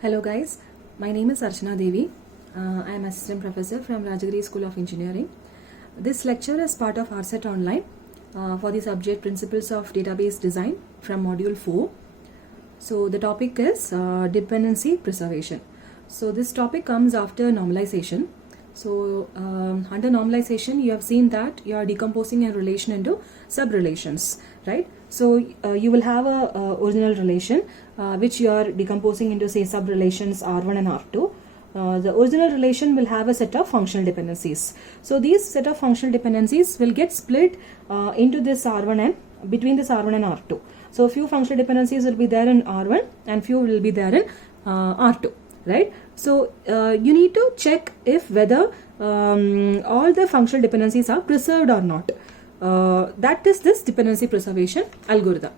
Hello guys, my name is Archana Devi. I am Assistant Professor from Rajagiri School of Engineering. This lecture is part of RSET Online for the subject Principles of Database Design from Module 4. So the topic is Dependency Preservation. So this topic comes after normalization. So under normalization you have seen that you are decomposing a relation into sub-relations, right? So you will have a original relation which you are decomposing into say sub-relations R1 and R2. The original relation will have a set of functional dependencies. So these set of functional dependencies will get split into this R1 and between this R1 and R2. So a few functional dependencies will be there in R1 and few will be there in R2, right? So you need to check if whether all the functional dependencies are preserved or not. That is this dependency preservation algorithm.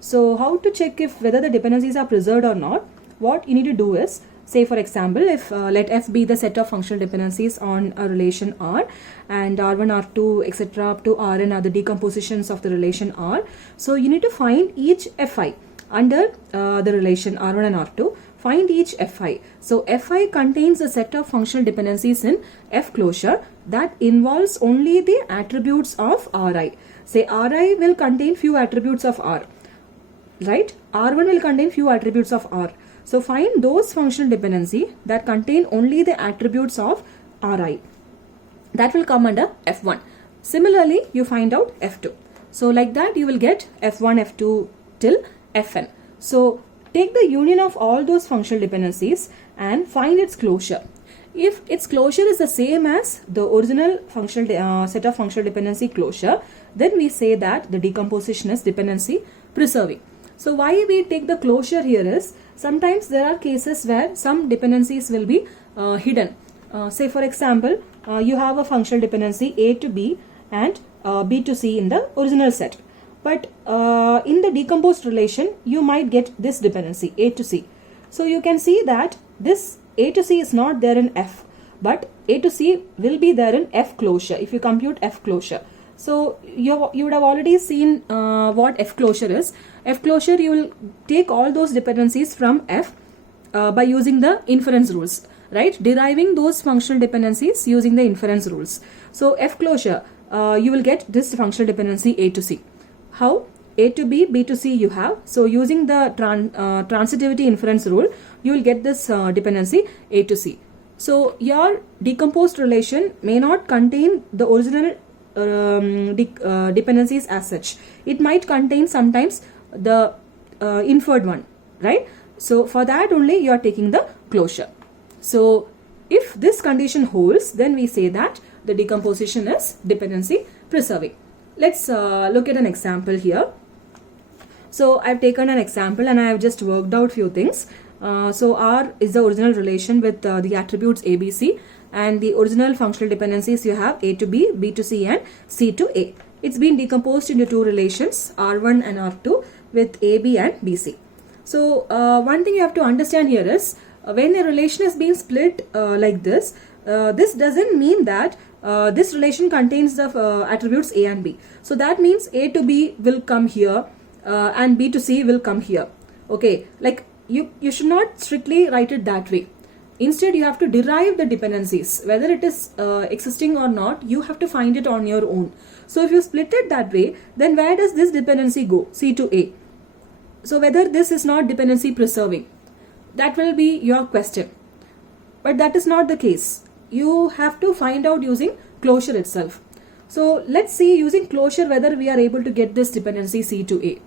So how to check if whether the dependencies are preserved or not? What you need to do is, say for example, if let F be the set of functional dependencies on a relation R and R1, R2, etc. up to Rn are the decompositions of the relation R. So you need to find each Fi under the relation R1 and R2. Find each Fi. So Fi contains a set of functional dependencies in F closure that involves only the attributes of Ri. Say Ri will contain few attributes of R, right? R1 will contain few attributes of R. So find those functional dependency that contain only the attributes of Ri. That will come under F1. Similarly, you find out F2. So like that you will get F1, F2 till Fn. So take the union of all those functional dependencies and find its closure. If its closure is the same as the original functional set of functional dependency closure, then we say that the decomposition is dependency preserving. So why we take the closure here is, sometimes there are cases where some dependencies will be hidden. Say for example, you have a functional dependency A to B and B to C in the original set. But in the decomposed relation, you might get this dependency A to C. So you can see that this A to C is not there in F, but A to C will be there in F closure if you compute F closure. So you would have already seen what F closure is. F closure, you will take all those dependencies from F by using the inference rules, right? Deriving those functional dependencies using the inference rules. So F closure, you will get this functional dependency A to C. How? A to B, B to C you have. So using the transitivity inference rule, you will get this dependency A to C. So your decomposed relation may not contain the original dependencies as such. It might contain sometimes the inferred one, right? So for that only you are taking the closure. So if this condition holds, then we say that the decomposition is dependency preserving. Let's look at an example here. So I've taken an example and I have just worked out few things. So R is the original relation with the attributes A, B, C, and the original functional dependencies you have A to B, B to C, and C to A. It's been decomposed into two relations, R1 and R2, with A, B, and B, C. So one thing you have to understand here is, when a relation is being split like this doesn't mean that this relation contains the attributes A and B. So that means A to B will come here and B to C will come here. Okay, like you should not strictly write it that way. Instead, you have to derive the dependencies. Whether it is existing or not, you have to find it on your own. So if you split it that way, then where does this dependency go? C to A. So whether this is not dependency preserving, that will be your question. But that is not the case. You have to find out using closure itself. So let's see using closure whether we are able to get this dependency C to A.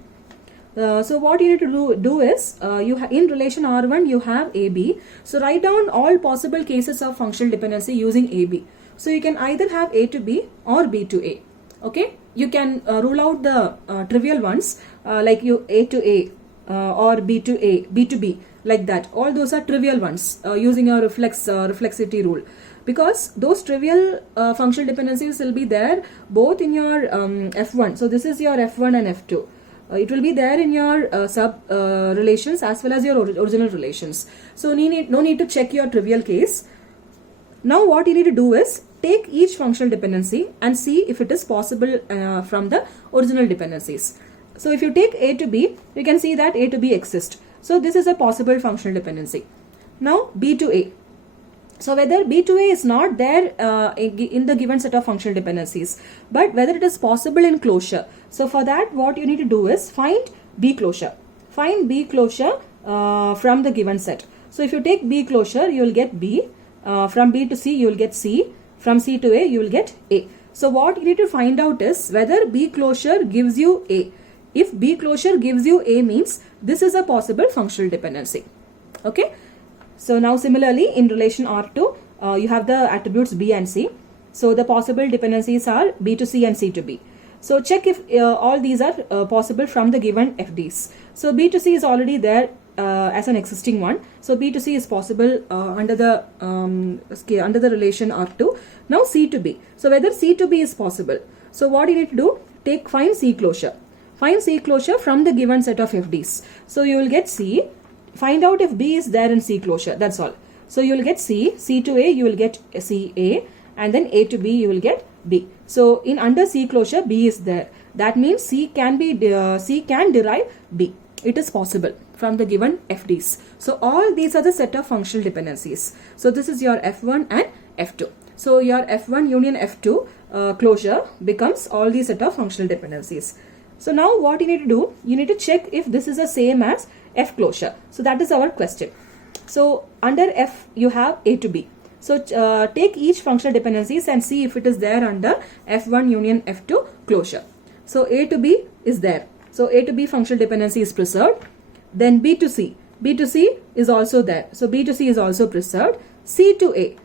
So what you need to do is, in relation R1 you have AB. So write down all possible cases of functional dependency using AB. So you can either have A to B or B to A. Okay, you can rule out the trivial ones like you A to A or B to A, B to B, like that. All those are trivial ones using your reflexivity rule, because those trivial functional dependencies will be there both in your F1. So this is your F1 and F2. It will be there in your sub relations as well as your original relations. So no need to check your trivial case. Now what you need to do is take each functional dependency and see if it is possible from the original dependencies. So if you take A to B, you can see that A to B exists. So this is a possible functional dependency. Now B to A. So whether B to A is not there in the given set of functional dependencies, but whether it is possible in closure. So for that, what you need to do is find B closure. Find B closure from the given set. So if you take B closure, you will get B. From B to C, you will get C. From C to A, you will get A. So what you need to find out is whether B closure gives you A. If B closure gives you A means this is a possible functional dependency. Okay. So now similarly in relation R2, you have the attributes B and C. So the possible dependencies are B to C and C to B. So check if all these are possible from the given FDs. So B to C is already there as an existing one. So B to C is possible under the relation R2. Now C to B. So whether C to B is possible. So what you need to do? Find C closure. Find C closure from the given set of FDs. So you will get C. Find out if B is there in C closure. That's all. So you will get C. C to A, you will get C A, and then A to B, you will get B. So in under C closure, B is there. That means C can derive B. It is possible from the given FDs. So all these are the set of functional dependencies. So this is your F1 and F2. So your F1 union F2 closure becomes all these set of functional dependencies. So now what you need to do, you need to check if this is the same as F closure. So that is our question. So under F you have A to B. So take each functional dependencies and see if it is there under F1 union F2 closure. So A to B is there. So A to B functional dependency is preserved. Then B to C. B to C is also there. So B to C is also preserved. C to A.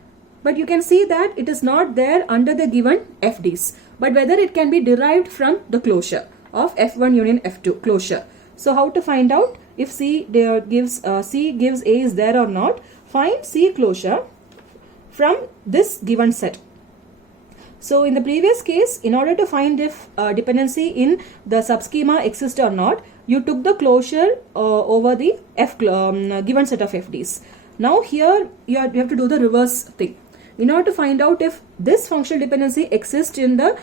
But you can see that it is not there under the given FDs. But whether it can be derived from the closure of F1 union F2 closure. So how to find out if C gives A is there or not? Find C closure from this given set. So in the previous case, in order to find if dependency in the subschema exists or not, you took the closure over the given set of FDs. Now here you have to do the reverse thing. In order to find out if this functional dependency exists in the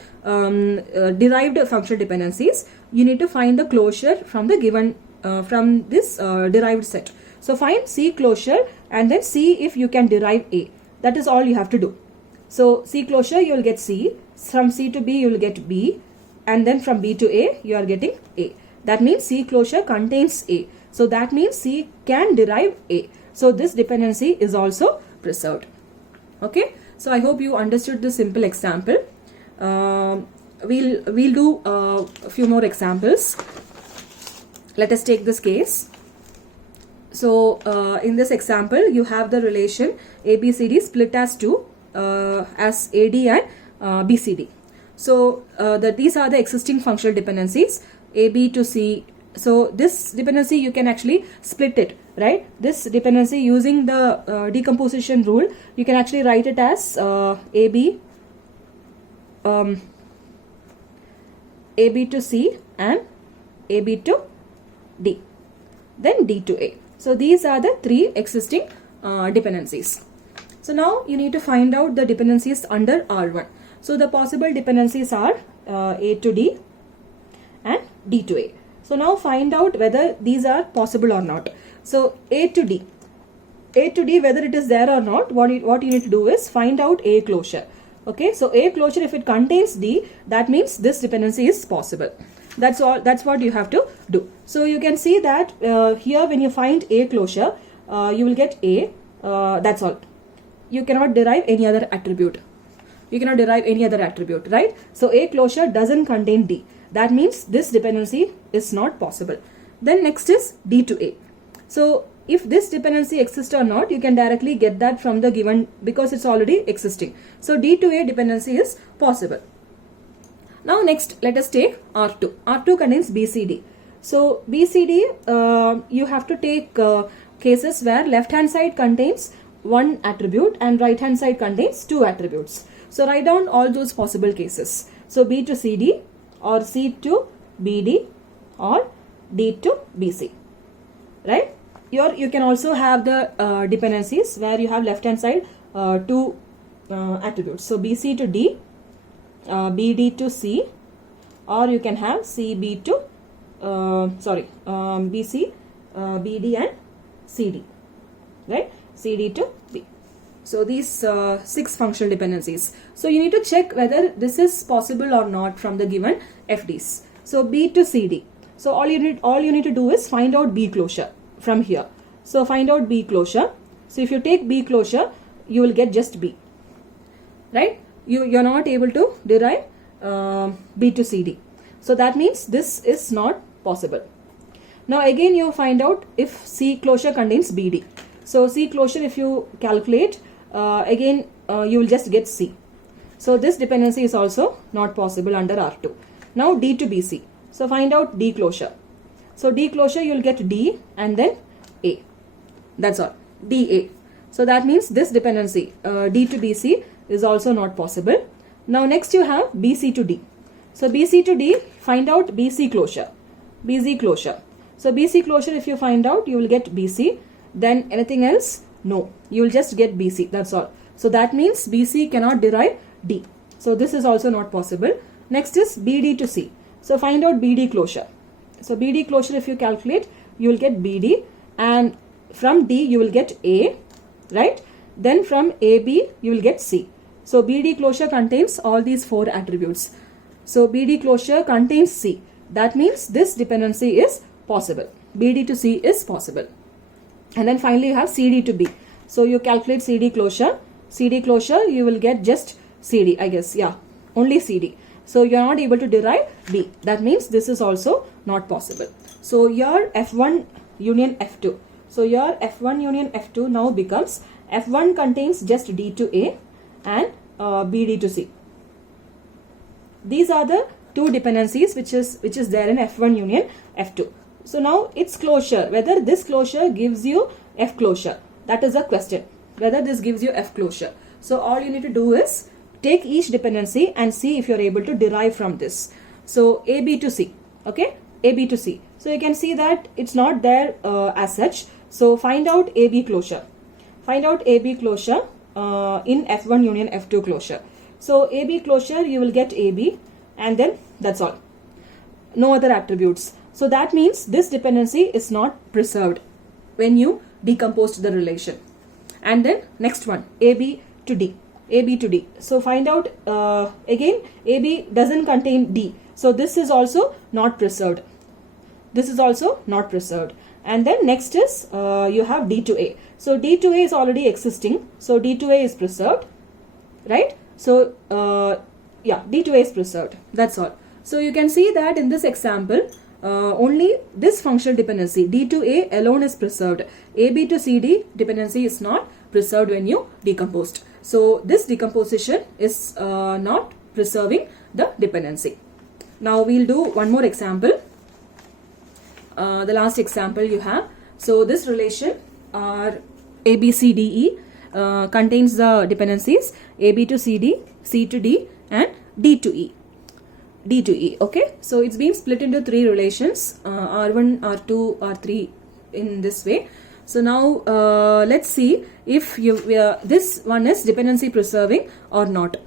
derived functional dependencies, you need to find the closure from the given from this derived set. So find C closure and then see if you can derive A. That is all you have to do. So C closure, you will get C. From C to B, you will get B. And then from B to A, you are getting A. That means C closure contains A. So that means C can derive A. So this dependency is also preserved. Okay. So I hope you understood this simple example. We'll do a few more examples. Let us take this case. So in this example, you have the relation ABCD split as 2 as AD and BCD. So these are the existing functional dependencies AB to C. So this dependency you can actually split it, right? This dependency using the decomposition rule, you can actually write it as AB to C and AB to D, then D to A. So these are the three existing dependencies. So now you need to find out the dependencies under R1. So the possible dependencies are A to D and D to A. So now find out whether these are possible or not. So A to D, whether it is there or not, what you need to do is find out A closure. Okay, so A closure, if it contains D, that means this dependency is possible. That's all. That's what you have to do. So you can see that here when you find A closure, you will get A. That's all. You cannot derive any other attribute. Right? So A closure doesn't contain D. That means this dependency is not possible. Then next is D to A. So if this dependency exists or not, you can directly get that from the given because it's already existing. So D to A dependency is possible. Now next, let us take R2. R2 contains BCD. So BCD, you have to take cases where left hand side contains one attribute and right hand side contains two attributes. So write down all those possible cases. So B to CD or C to BD or D to BC. Right? You can also have the dependencies where you have left hand side two attributes. So BC to D, BD to C, or you can have CB to BC, BD and CD, right? CD to B. So these 6 functional dependencies. So you need to check whether this is possible or not from the given FDs. So B to CD. So all you need to do is find out B closure from here. So find out B closure. So if you take B closure, you will get just B, right? You're not able to derive B to CD. So that means this is not possible. Now again you find out if C closure contains BD. So C closure, if you calculate, again you will just get C. So this dependency is also not possible under R2. Now D to BC. So find out D closure. So D closure, you will get D and then A. That's all. DA. So that means this dependency D to BC is also not possible. Now next you have BC to D. So BC to D, find out BC closure. BC closure. So BC closure, if you find out, you will get BC. Then anything else? No. You will just get BC. That's all. So that means BC cannot derive D. So this is also not possible. Next is BD to C. So find out BD closure. So BD closure, if you calculate, you will get BD, and from D you will get A, right? Then from AB you will get C. So BD closure contains all these 4 attributes. So BD closure contains C. That means this dependency is possible. BD to C is possible. And then finally you have CD to B. So you calculate CD closure. CD closure, you will get just CD, I guess. Yeah, only CD. So you are not able to derive B. That means this is also not possible. So your F1 union F2. So your F1 union F2 now becomes F1 contains just D to A and BD to C. These are the 2 dependencies which is there in F1 union F2. So now its closure, whether this closure gives you F closure. That is a question. Whether this gives you F closure. So all you need to do is take each dependency and see if you are able to derive from this. So AB to C. Okay, AB to C. So you can see that it's not there as such. So find out AB closure. Find out AB closure in F1 union F2 closure. So AB closure, you will get AB, and then that's all. No other attributes. So that means this dependency is not preserved when you decomposed the relation. And then next one, AB to D. AB to D. So find out again, AB doesn't contain D. So this is also not preserved. This is also not preserved. And then next is you have D to A. So D to A is already existing. So D to A is preserved, right? So yeah, D to A is preserved. That's all. So you can see that in this example, only this functional dependency D to A alone is preserved. AB to CD dependency is not preserved when you decomposed. So this decomposition is not preserving the dependency. Now we'll do one more example. The last example you have. So this relation are ABCDE contains the dependencies AB to CD, C to D, and D to E. D to E. Okay, so it's been split into 3 relations, R1, R2, R3 in this way. So now let's see if this one is dependency preserving or not.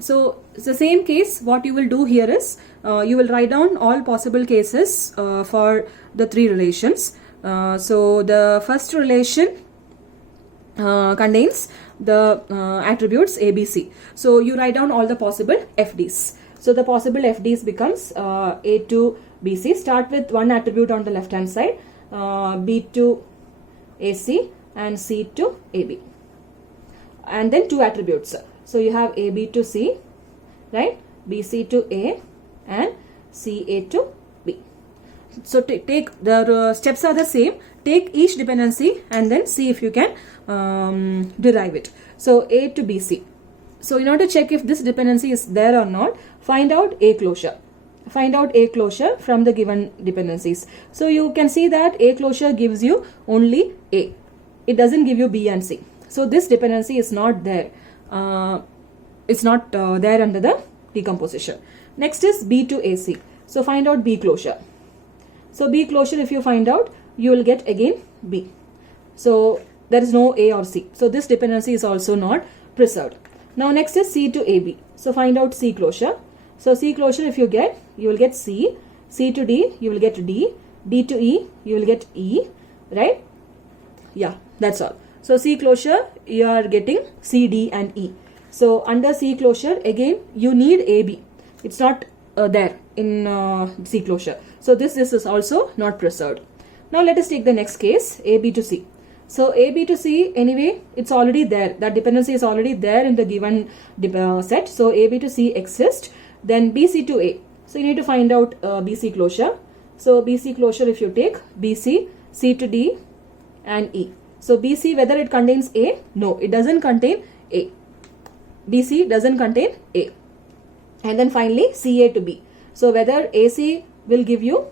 So it's the same case. What you will do here is you will write down all possible cases for the 3 relations. So the first relation contains the attributes ABC. So you write down all the possible FDs. So the possible FDs becomes A to BC. Start with one attribute on the left hand side, B to AC and C to AB. And then 2 attributes. So you have AB to C, right? BC to A and CA to B. So take the steps are the same. Take each dependency and then see if you can derive it. So A to BC. So in order to check if this dependency is there or not, find out A closure. Find out A closure from the given dependencies. So you can see that A closure gives you only A. It doesn't give you B and C. So this dependency is not there. It's not there under the decomposition. Next is B to AC. So find out B closure. So B closure, if you find out, you will get again B. So there is no A or C. So this dependency is also not preserved. Now next is C to AB. So find out C closure. So C closure, if you get, you will get C. C to D, you will get D. D to E, you will get E, right? Yeah, that's all. So C closure, you are getting C, D and E. So under C closure, again you need AB. It's not there in C closure. So this is also not preserved. Now let us take the next case, AB to C. So AB to C, anyway, it's already there. That dependency is already there in the given set. So AB to C exists. Then BC to A. So you need to find out BC closure. So BC closure, if you take BC, C to D and E. So BC, whether it contains A? No, it doesn't contain A. BC doesn't contain A. And then finally CA to B. So whether AC will give you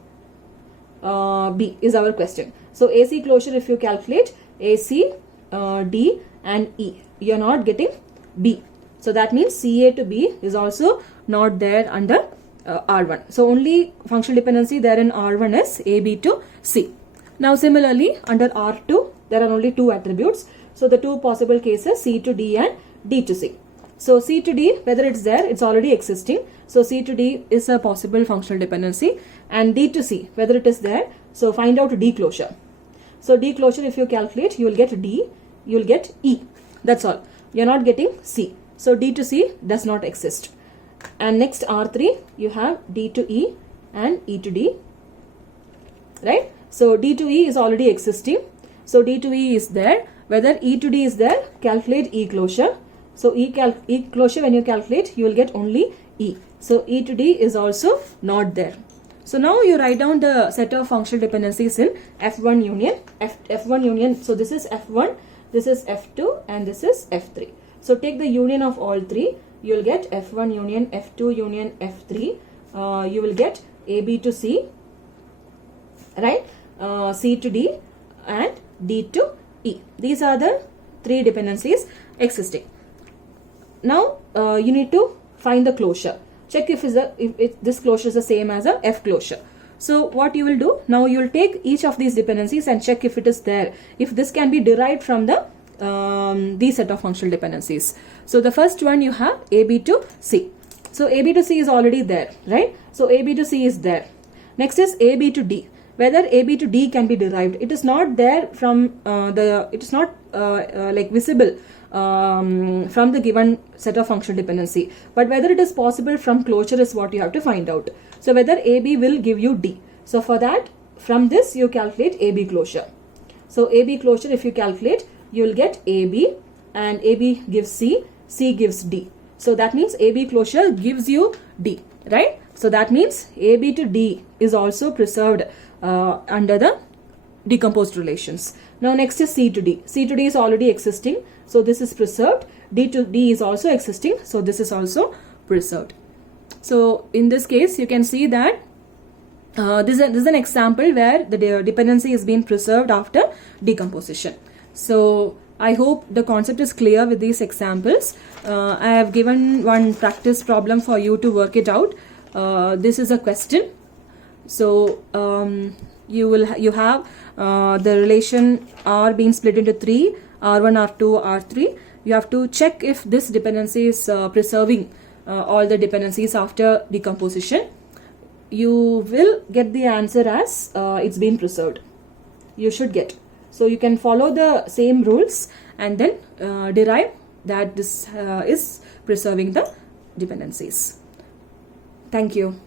B is our question. So AC closure, if you calculate AC, D and E, you are not getting B. So that means CA to B is also not there under R1. So only functional dependency there in R1 is AB to C. Now similarly under R2 there are only two attributes. So the two possible cases, C to D and D to C. So C to D, whether it's there, it's already existing. So C to D is a possible functional dependency, and D to C, whether it is there. So find out D closure. So D closure, if you calculate, you will get D, you will get E. That's all. You're not getting C. So D to C does not exist. And next R3, you have D to E and E to D. Right? So D to E is already existing. So D to E is there. Whether E to D is there, calculate E closure. So E closure, when you calculate, you will get only E. So E to D is also not there. So now you write down the set of functional dependencies in F1 union. F1 union. So this is F1, this is F2 and this is F3. So take the union of all three. You will get F1 union, F2 union, F3. You will get AB to C, right? C to D and D to E. These are the three dependencies existing. Now you need to find the closure. Check if this closure is the same as a F closure. So what you will do, now you will take each of these dependencies and check if it is there, if this can be derived from the these set of functional dependencies. So the first one you have AB to C. So AB to C is already there, right? So AB to C is there. Next is AB to D. Whether AB to D can be derived, it is not there from it is not like visible from the given set of functional dependency, but whether it is possible from closure is what you have to find out. So whether AB will give you D. So for that, from this you calculate AB closure. So AB closure, if you calculate, you will get AB, and AB gives C, C gives D. So that means AB closure gives you D, right? So that means AB to D is also preserved under the decomposed relations. Now next is C to D. C to D is already existing, so this is preserved. D to D is also existing, so this is also preserved. So in this case you can see that this is an example where the dependency is being preserved after decomposition. So I hope the concept is clear with these examples. I have given one practice problem for you to work it out. This is a question. So you have the relation R being split into 3, R1, R2, R3. You have to check if this dependency is preserving all the dependencies after decomposition. You will get the answer as it's been preserved. You should get. So you can follow the same rules and then derive that this is preserving the dependencies. Thank you.